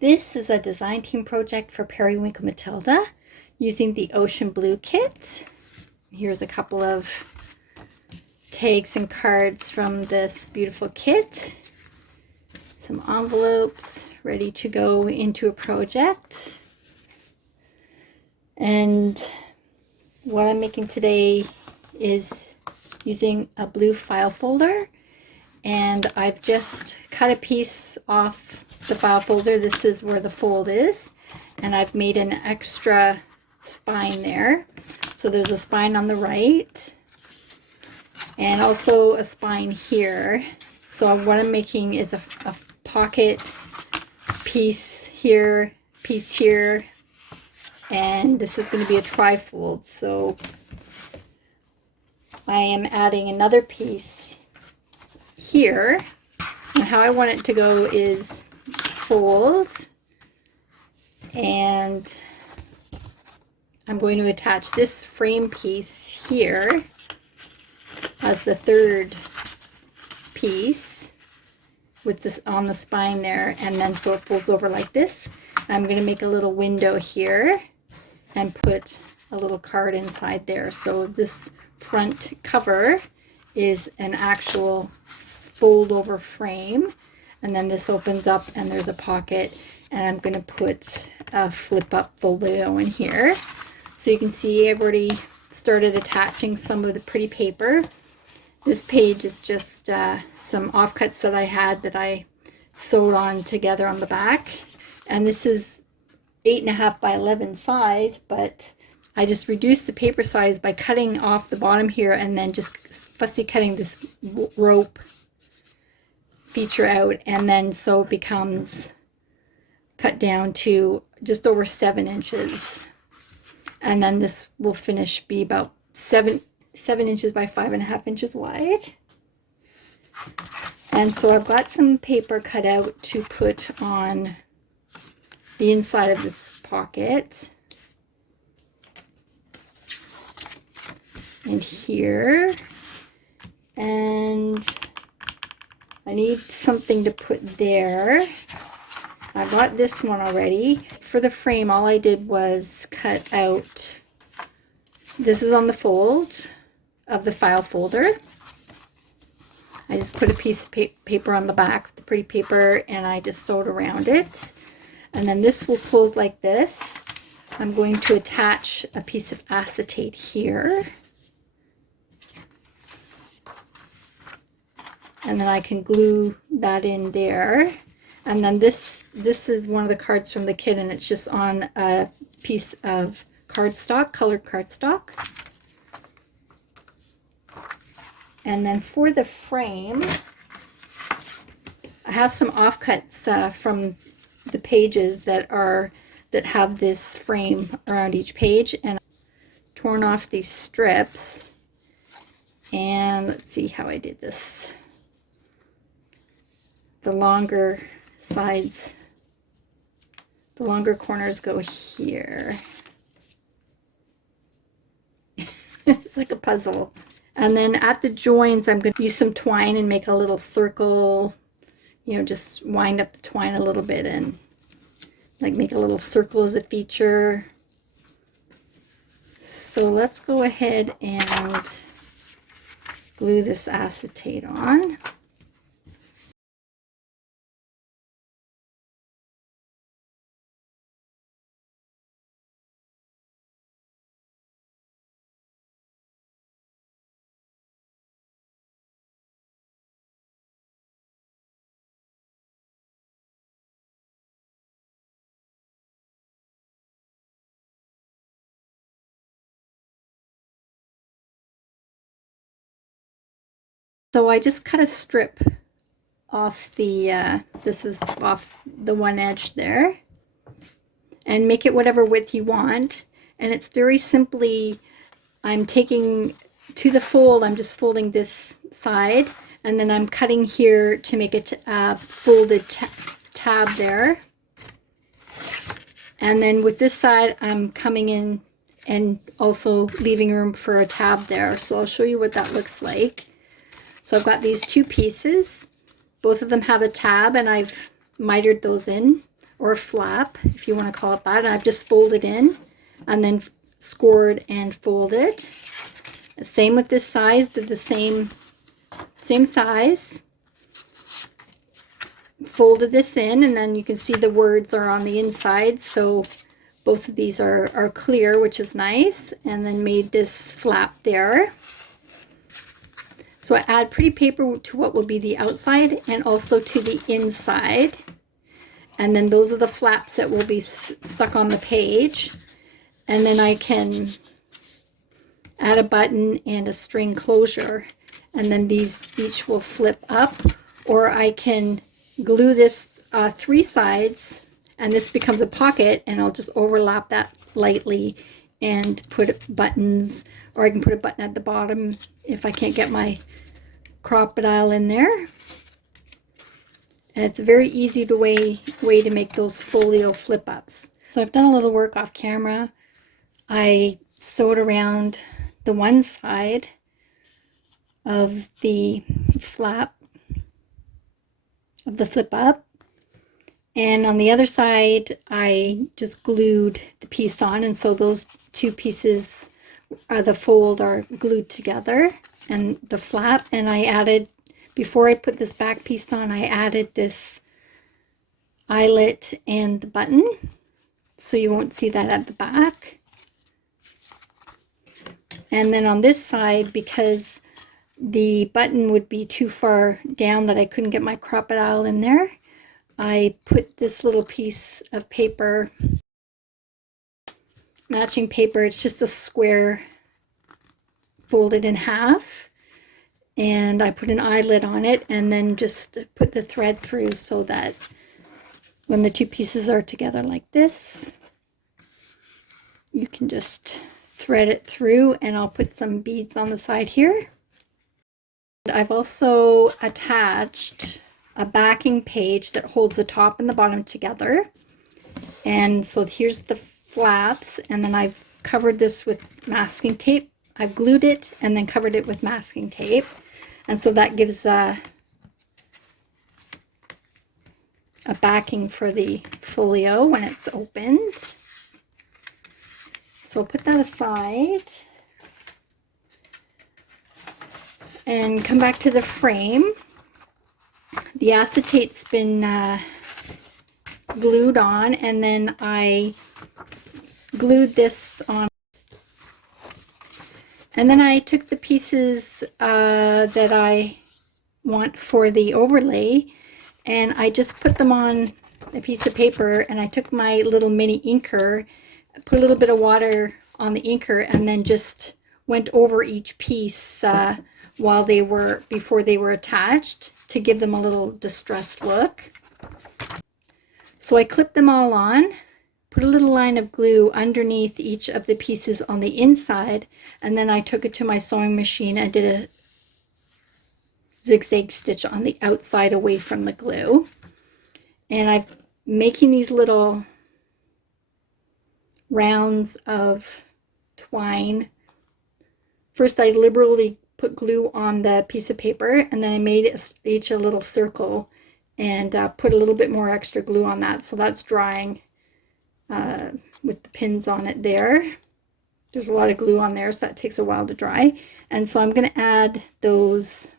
This is a design team project for Periwinkle Matilda using the Ocean Blue Kit. Here's a couple of tags and cards from this beautiful kit. Some envelopes ready to go into a project. And what I'm making today is using a blue file folder. And I've just cut a piece off the file folder. This is where the fold is. And I've made an extra spine there. So there's a spine on the right and also a spine here. So what I'm making is a pocket piece here, and this is going to be a trifold. So I am adding another piece here, and how I want it to go is folds, and I'm going to attach this frame piece here as the third piece with this on the spine there, and then so it folds over like this. I'm going to make a little window here and put a little card inside there. So this front cover is an actual fold over frame, and then this opens up and there's a pocket, and I'm going to put a flip up folio in here. So you can see I've already started attaching some of the pretty paper. This page is just some offcuts that I had that I sewed on together on the back, and this is 8.5 by 11 size, but I just reduced the paper size by cutting off the bottom here and then just fussy cutting this rope feature out, and then so it becomes cut down to just over 7 inches. And then this will finish be about 7 inches by 5.5 inches wide. And so I've got some paper cut out to put on the inside of this pocket. And here. And I need something to put there. I got this one already. For the frame, all I did was cut out, this is on the fold of the file folder. I just put a piece of paper on the back with the pretty paper, and I just sewed around it. And then this will close like this. I'm going to attach a piece of acetate here. And then I can glue that in there. And then this is one of the cards from the kit, and it's just on a piece of cardstock, colored cardstock. And then for the frame, I have some offcuts from the pages that have this frame around each page, and I've torn off these strips. And let's see how I did this. The longer sides, the longer corners go here. It's like a puzzle. And then at the joins, I'm going to use some twine and make a little circle, just wind up the twine a little bit and like make a little circle as a feature. So let's go ahead and glue this acetate on. So I just cut a strip off the, this is off the one edge there, and make it whatever width you want. And it's very simply, I'm taking to the fold, I'm just folding this side, and then I'm cutting here to make a folded tab there. And then with this side, I'm coming in and also leaving room for a tab there. So I'll show you what that looks like. So I've got these two pieces. Both of them have a tab, and I've mitered those in or flap, if you want to call it that. I've just folded in and then scored and folded. Same with this size, they're the same size. Folded this in, and then you can see the words are on the inside, so both of these are clear, which is nice, and then made this flap there. So I add pretty paper to what will be the outside and also to the inside, and then those are the flaps that will be stuck on the page. And then I can add a button and a string closure, and then these each will flip up, or I can glue this 3 sides, and this becomes a pocket, and I'll just overlap that lightly and put buttons, or I can put a button at the bottom if I can't get my crocodile in there. And it's a very easy way to make those folio flip ups. So I've done a little work off camera. I sewed around the one side of the flap of the flip up, and on the other side I just glued the piece on, and so those 2 pieces, the fold, are glued together, and the flap. And I added, before I put this back piece on, I added this eyelet and the button, so you won't see that at the back. And then on this side, because the button would be too far down that I couldn't get my crocodile in there, I put this little piece of paper, matching paper, it's just a square folded in half, and I put an eyelet on it, and then just put the thread through so that when the 2 pieces are together like this, you can just thread it through. And I'll put some beads on the side here. I've also attached a backing page that holds the top and the bottom together. And so here's the flaps, and then I've covered this with masking tape. I've glued it and then covered it with masking tape. And so that gives a backing for the folio when it's opened. So I'll put that aside and come back to the frame. The acetate's been glued on, and then I glued this on. And then I took the pieces that I want for the overlay, and I just put them on a piece of paper, and I took my little mini inker, put a little bit of water on the inker, and then just went over each piece before they were attached, to give them a little distressed look. So I clipped them all on, put a little line of glue underneath each of the pieces on the inside, and then I took it to my sewing machine and did a zigzag stitch on the outside away from the glue. And I'm making these little rounds of twine. First I liberally put glue on the piece of paper, and then I made each a little circle and put a little bit more extra glue on that. So that's drying with the pins on it there. There's a lot of glue on there, so that takes a while to dry. And so I'm going to add those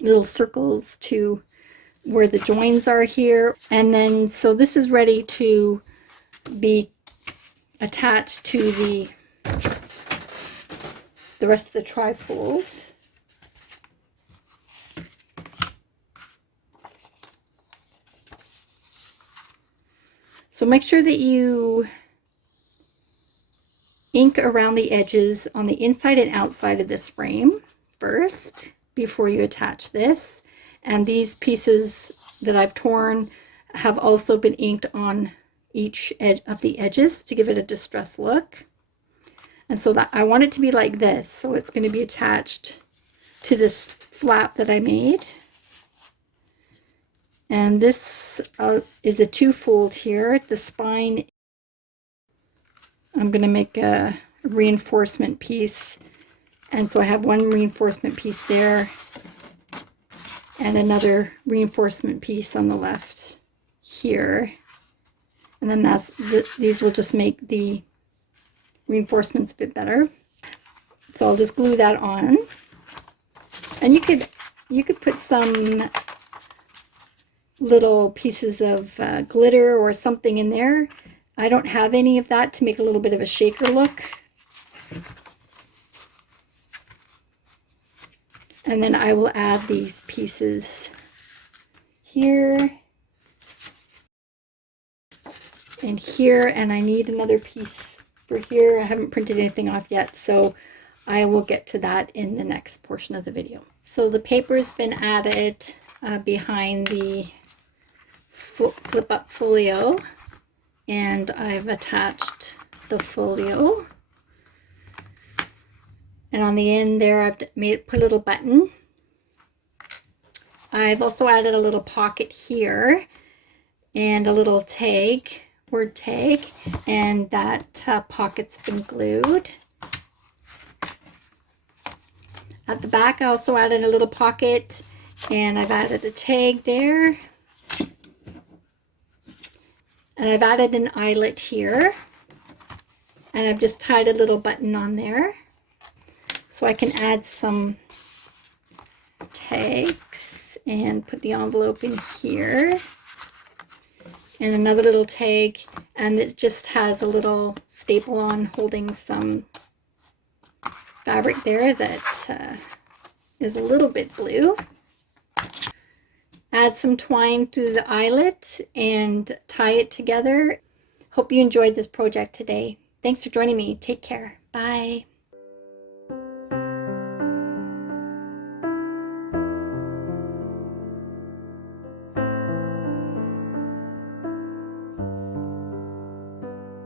little circles to where the joins are here. And then, so this is ready to be attached to the rest of the trifold. So make sure that you ink around the edges on the inside and outside of this frame first before you attach this. And these pieces that I've torn have also been inked on each edge of the edges to give it a distressed look. And so that I want it to be like this, so it's going to be attached to this flap that I made. And this is a 2-fold here. The spine, I'm going to make a reinforcement piece, and so I have one reinforcement piece there and another reinforcement piece on the left here. And then these will just make the reinforcements a bit better. So I'll just glue that on. And you could put some little pieces of glitter or something in there. I don't have any of that to make a little bit of a shaker look. And then I will add these pieces here and here, and I need another piece for here. I haven't printed anything off yet, so I will get to that in the next portion of the video. So the paper's been added behind the flip up folio, and I've attached the folio. And on the end there, I've put a little button. I've also added a little pocket here and a little tag, word tag, and that pocket's been glued. At the back, I also added a little pocket, and I've added a tag there. And I've added an eyelet here, and I've just tied a little button on there. So I can add some tags and put the envelope in here. And another little tag, and it just has a little staple on holding some fabric there that is a little bit blue. Add some twine through the eyelet and tie it together. Hope you enjoyed this project today. Thanks for joining me. Take care. Bye.